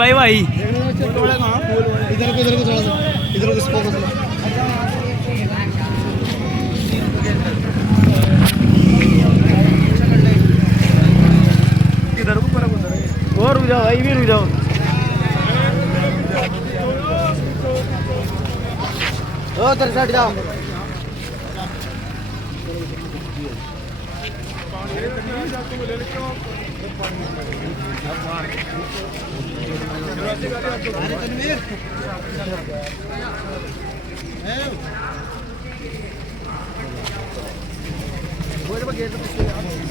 भाई भाई। इधर को थोड़ा सा, इधर को फोकस लो। इधर को पर उधर और रुक जाओ भाई, भी रुक जाओ। उधर साइड जाओ।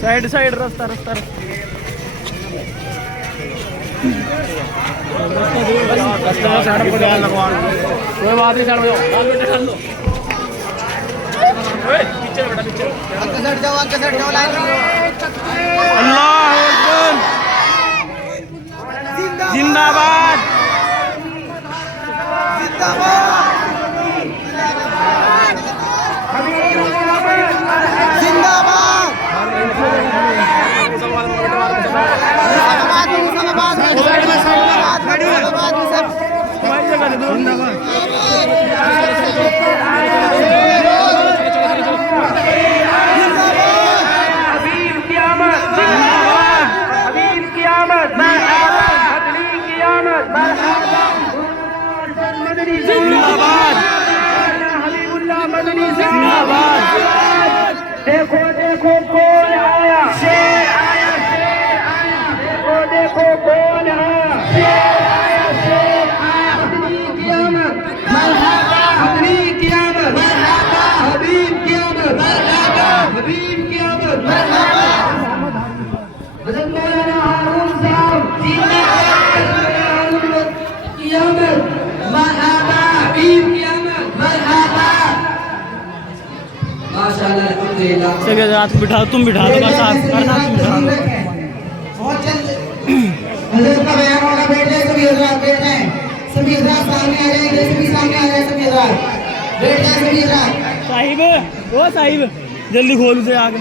साइड साइड रास्ता रास्ता कोई बात नहीं, साइड में जाओ। साइड जाओ, आगे साइड जाओ, लाइन अल्लाह अकबर, जिंदाबाद देखो देखो कौन आया, शेर आया, शेर आया, देखो देखो कौन आया, शेर आया, शेर आया, अपनी क़यामत मरहबा, अपनी क़यामत मरहबा, हबीब क़यामत मरहबा, हबीब क़यामत मरहबा। हज़रत मौलाना हारून साहब जिंदाबाद, क़यामत मरहबा, हबीब क़यामत मरहबा। माशाअल्लाह, अल्हम्दुलिल्लाह। चलिए रात को बिठा, तुम बिठा दो बस, आप करना, तुम बिठा दो। हज़रत का बयान होगा, बैठ जाए सभी हज़रात, बैठ जाए सभी हज़रात, सामने आ जाएंगे सभी, सामने आ जाए सभी हज़रात, बैठ जाए सभी हज़रात। साहिब, ओ साहिब जल्दी खोल उसे आगे।